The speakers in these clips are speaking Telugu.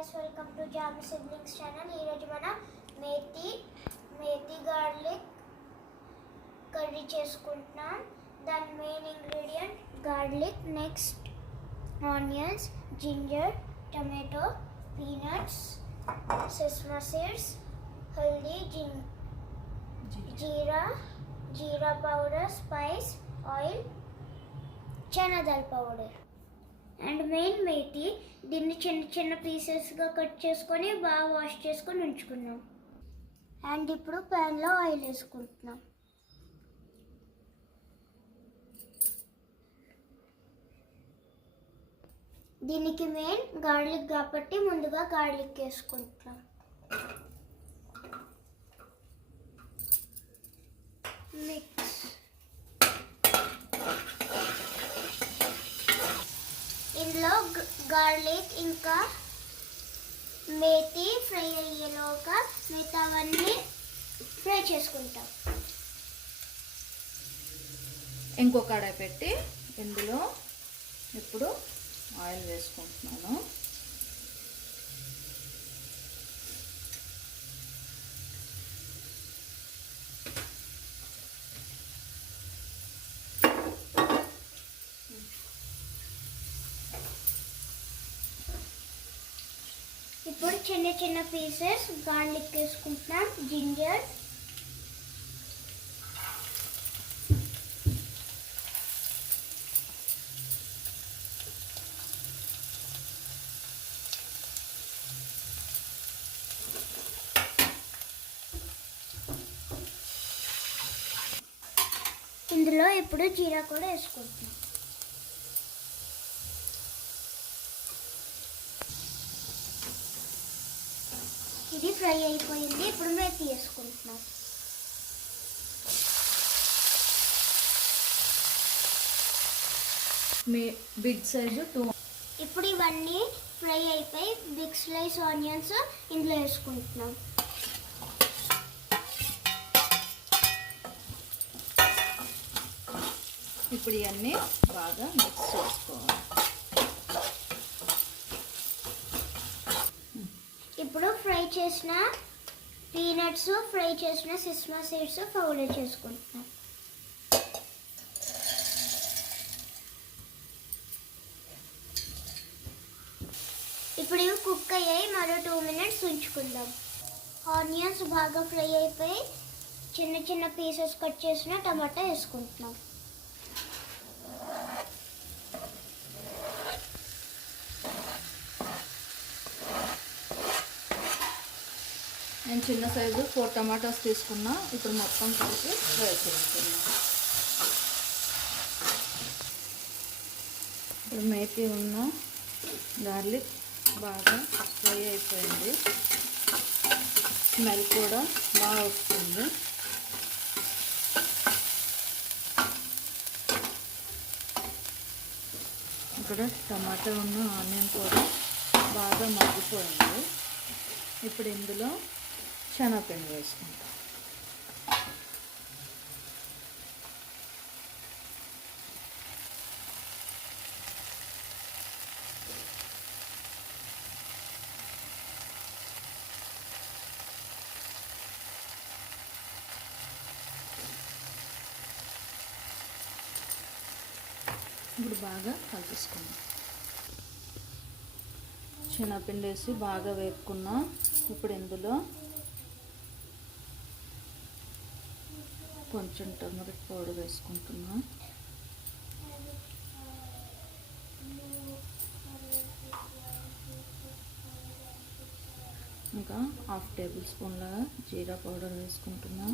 guys, welcome to Jam Siblings channel. Ee roju mana methi garlic curry cheskunటున్నాం. Then main ingredient garlic, next onions, ginger, tomato, peanuts, sesame seeds, haldi, jeera powder, spice, oil, chana dal powder. And main methi దీన్ని చిన్న చిన్న పీసెస్గా కట్ చేసుకొని బాగా వాష్ చేసుకొని ఉంచుకున్నాం. అండ్ ఇప్పుడు ప్యాన్లో ఆయిల్ వేసుకుంటున్నాం. దీనికి మెయిన్ గార్లిక్ కాబట్టి ముందుగా గార్లిక్ వేసుకుంటున్నాం. మిక్స్. ఇందులో గార్లిక్ ఇంకా మేతి ఫ్రై అయ్యేలోగా మిగతావన్నీ ఫ్రై చేసుకుంటాం. ఇంకో కడాయి పెట్టి ఇందులో ఇప్పుడు ఆయిల్ వేసుకుంటున్నాను. ఇప్పుడు చిన్న చిన్న పీసెస్ గార్లిక్ వేసుకుంటున్నాం. జింజర్, ఇందులో ఇప్పుడు జీరా కూడా వేసుకుంటున్నాం. ఇది ఫ్రై అయిపోయింది. ఇప్పుడు మేతి వేసుకుంటున్నాం. Big size 2. ఇప్పుడు ఇవన్నీ ఫ్రై అయిపోయి బిగ్ స్లైస్ ఆనియన్స్ ఇందులో వేసుకుంటున్నాం. ఇప్పుడు ఇవన్నీ బాగా మిక్స్ చేసుకోవాలి. ఇప్పుడు ఫ్రై చేసిన పీనట్స్, ఫ్రై చేసిన సిస్మా సీడ్స్ పౌడర్ చేసుకుంటున్నాం. ఇప్పుడు ఇవి కుక్ అయ్యాయి. మరో 2 minutes ఉంచుకుందాం. ఆనియన్స్ బాగా ఫ్రై అయిపోయి చిన్న చిన్న పీసెస్ కట్ చేసిన టమాటా వేసుకుంటున్నాం. నేను చిన్న సైజు 4 టమాటాస్ తీసుకున్నా. ఇప్పుడు మొత్తం కలిపి ఫ్రై చేసుకున్నాను. ఇప్పుడు మేతి ఉన్న గార్లిక్ బాగా ఫ్రై అయిపోయింది. స్మెల్ కూడా బాగా వస్తుంది. ఇక్కడ టమాటా ఉన్న ఆనియన్ కూడా బాగా మగ్గిపోయింది. ఇప్పుడు ఇందులో శనగపిండి వేసుకుంటాం. ఇప్పుడు బాగా కలిపేసుకుందాం. శనగపిండి వేసి బాగా వేపుకున్నా. ఇప్పుడు ఇందులో కొంచెం టర్మరిక్ పౌడర్ వేసుకుంటున్నా. ఇంకా 1/2 tablespoon జీరా పౌడర్ వేసుకుంటున్నా.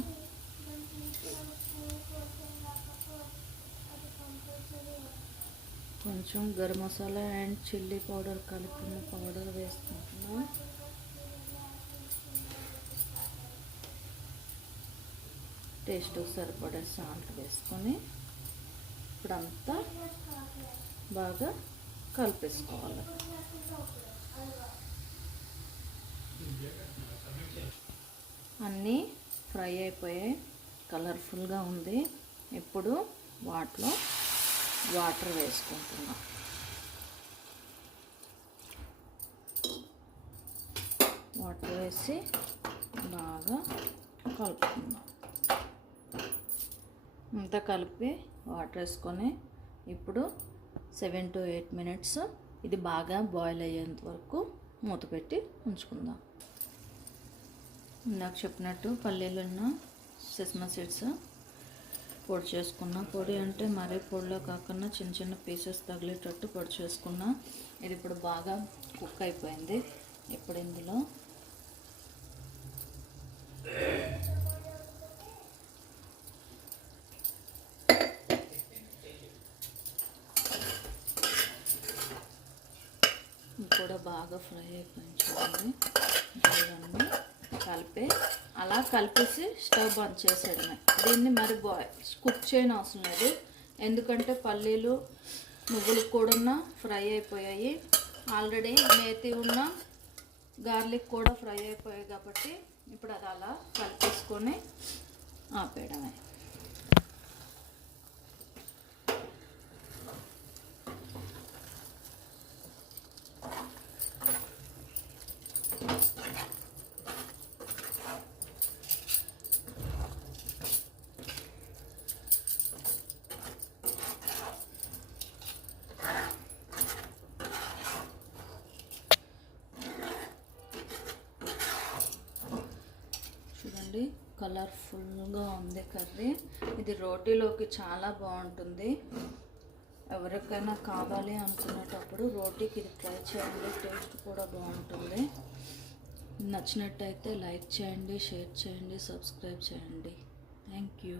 కొంచెం garam masala and chilli powder కలిపిన పౌడర్ వేసుకుంటున్నా. టేస్ట్ సరిపడే సాల్ట్ వేసుకొని ఇప్పుడంతా బాగా కలిపేసుకోవాలి. అన్నీ ఫ్రై అయిపోయాయి. కలర్ఫుల్గా ఉంది. ఇప్పుడు వాటర్ వేసుకుంటున్నాం. వేసి బాగా కలుపుకుందాం. అంతా కలిపి వాటర్ వేసుకొని ఇప్పుడు 7 to 8 minutes ఇది బాగా బాయిల్ అయ్యేంత వరకు మూత పెట్టి ఉంచుకుందాం. ఇందాక చెప్పినట్టు పల్లీలున్న సెసమా సీడ్స్ పొడి చేసుకున్నా. పొడి అంటే మరీ పొడిలో కాకుండా చిన్న చిన్న పీసెస్ తగిలేటట్టు పొడి చేసుకున్నా. ఇది ఇప్పుడు బాగా కుక్ అయిపోయింది. ఇప్పుడు ఇందులో కూడా బాగా ఫ్రై అయిపోయింది చూడండి. ఇవన్నీ కలిపి అలా కలిపేసి స్టవ్ బంద్ చేసేయడమే. దీన్ని మరి కుక్ చేయని అవసరం లేదు, ఎందుకంటే పల్లీలు నువ్వులు కూడా ఫ్రై అయిపోయాయి. ఆల్రెడీ మేతి ఉన్న గార్లిక్ కూడా ఫ్రై అయిపోయాయి కాబట్టి ఇప్పుడు అది అలా కలిపేసుకొని ఆపేయడమే. చూడండి కలర్ఫుల్గా ఉంది కర్రీ. ఇది రోటీలోకి చాలా బాగుంటుంది. ఎవరికైనా కావాలి అనుకునేటప్పుడు రోటీకి ఇది ట్రై చేయండి, టేస్ట్ కూడా బాగుంటుంది. నచ్చినట్టయితే లైక్ చేయండి, షేర్ చేయండి, సబ్స్క్రైబ్ చేయండి. Thank you.